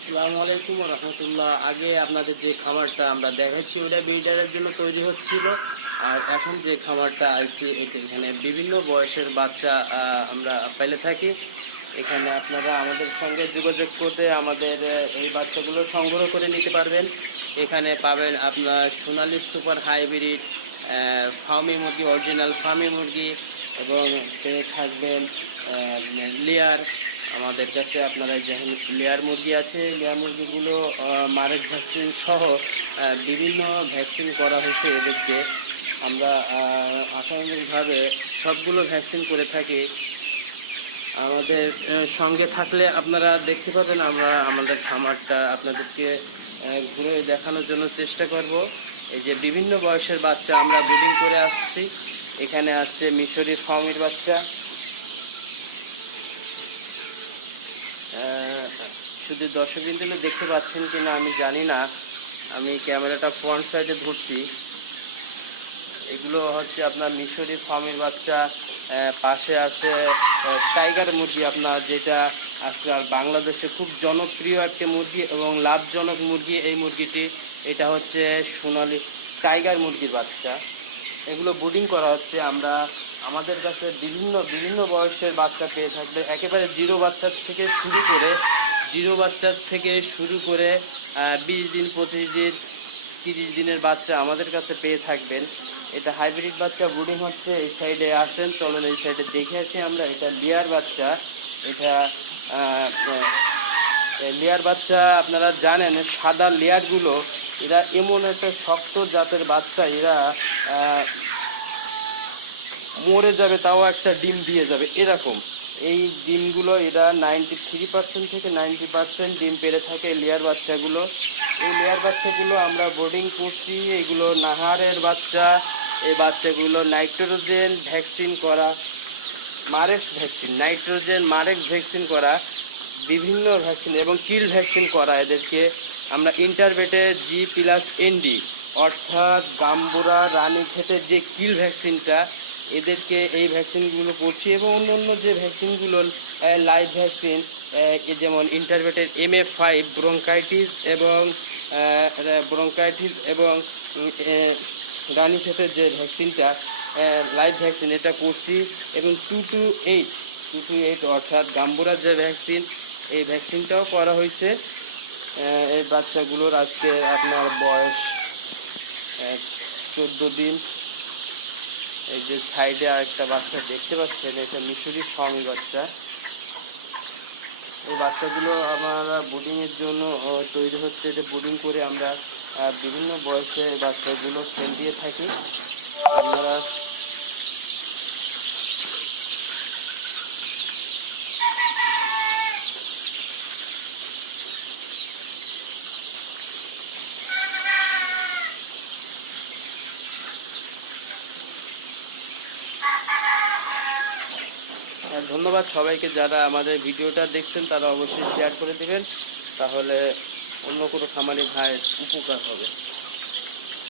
আসসালামু আলাইকুম রহমতুল্লাহ। আগে আপনাদের যে খামারটা আমরা দেখাচ্ছি, ওটা ব্রিডারের জন্য তৈরি হচ্ছিল। আর এখন যে খামারটা আইসি এখানে বিভিন্ন বয়সের বাচ্চা আমরা পেলে থাকি। এখানে আপনারা আমাদের সঙ্গে যোগাযোগ করতে আমাদের এই বাচ্চাগুলো সংগ্রহ করে নিতে পারবেন। এখানে পাবেন আপনার সোনালি সুপার হাইব্রিড ফার্মি মুরগি, অরিজিনাল ফার্মি মুরগি, এবং পেয়ে থাকবেন লেয়ার আমাদের কাছে আপনারা যেমন লেয়ার মুরগি আছে, লেয়ার মুরগিগুলো মারেক ভ্যাকসিন সহ বিভিন্ন ভ্যাকসিন করা হয়েছে এদেরকে। আমরা আসামিকভাবে সবগুলো ভ্যাকসিন করে থাকি। আমাদের সঙ্গে থাকলে আপনারা দেখতে পাবেন, আমরা আমাদের খামারটা আপনাদেরকে ঘুরে দেখানোর জন্য চেষ্টা করব। এই যে বিভিন্ন বয়সের বাচ্চা, আমরা ব্রিডিং করে আসছি। এখানে আছে মিশরি ফার্মির বাচ্চা। শুধু দর্শক বিন্দু দেখতে পাচ্ছেন কিনা আমি জানি না। আমি ক্যামেরাটা ফ্রন্ট সাইডে ধরছি। এগুলো হচ্ছে আপনার মিশরি ফার্মের বাচ্চা পাশে আছে টাইগার মুরগি আপনার, যেটা আজকাল বাংলাদেশে খুব জনপ্রিয় একটা মুরগি এবং লাভজনক মুরগি এই মুরগিটি। এটা হচ্ছে সোনালি টাইগার মুরগির বাচ্চা। এগুলো ব্রিডিং করা হচ্ছে আমরা আমাদের কাছে বিভিন্ন বিভিন্ন বয়সের বাচ্চা পেয়ে থাকবে। একেবারে জিরো বাচ্চার থেকে শুরু করে, জিরো বাচ্চার থেকে শুরু করে বিশ দিন, পঁচিশ দিন, তিরিশ দিনের বাচ্চা আমাদের কাছে পেয়ে থাকবেন। এটা হাইব্রিড বাচ্চা, ব্রুডিং হচ্ছে এই সাইডে আসেন, চলেন এই সাইডে দেখে আসি আমরা। এটা লিয়ার বাচ্চা, এটা লেয়ার বাচ্চা আপনারা জানেন, সাদা লেয়ারগুলো, এরা এমন একটা শক্ত জাতের বাচ্চা, এরা মরে যাবে, তাও একটা ডিম দিয়ে যাবে। এরকম। এই ডিমগুলো, এরা নাইনটি থ্রি পার্সেন্ট থেকে নাইনটি পার্সেন্ট ডিম পেড়ে থাকে লেয়ার বাচ্চাগুলো। এই লেয়ার বাচ্চাগুলো আমরা বোর্ডিং করছি, এগুলো নাহারের বাচ্চা, এই বাচ্চাগুলো নাইট্রোজেন ভ্যাকসিন করা, Marek's vaccine, nitrogen, Marek's vaccine করা, বিভিন্ন ভ্যাকসিন এবং কিল ভ্যাকসিন করা এদেরকে। আমরা ইন্টারভেটে জি প্লাস এনডি অর্থাৎ গাম্বুরা রানীক্ষেতের যে কিল ভ্যাকসিনটা এদেরকে এই ভ্যাকসিনগুলো করছি এবং অন্য অন্য যে ভ্যাকসিনগুলো লাইভ ভ্যাকসিন যেমন ইন্টারভেটের এম এফ ফাইভ ব্রঙ্কাইটিস এবং ব্রঙ্কাইটিস এবং রানীক্ষেতের যে ভ্যাকসিনটা লাইভ ভ্যাকসিন এটা করছি এবং two two eight two two eight অর্থাৎ গাম্বুরার যে ভ্যাকসিন এই ভ্যাকসিনটাও করা হয়েছে। এই বাচ্চাগুলোর আজকে আপনার বয়স চোদ্দ দিন। এই যে সাইডে আরেকটা বাচ্চা দেখতে পাচ্ছেন, এটা মিশরি ফং বাচ্চা। এই বাচ্চাগুলো আমরা বোর্ডিংয়ের জন্য তৈরি হচ্ছে। এটা বোর্ডিং করে আমরা বিভিন্ন বয়সে বাচ্চাগুলো সেল দিয়ে থাকি। আপনারা ধন্যবাদ সবাইকে যারা আমাদের ভিডিওটা দেখছেন, তারা অবশ্যই শেয়ার করে দেবেন। তাহলে অন্য কোনো খামারি ভাইয়ের উপকার হবে।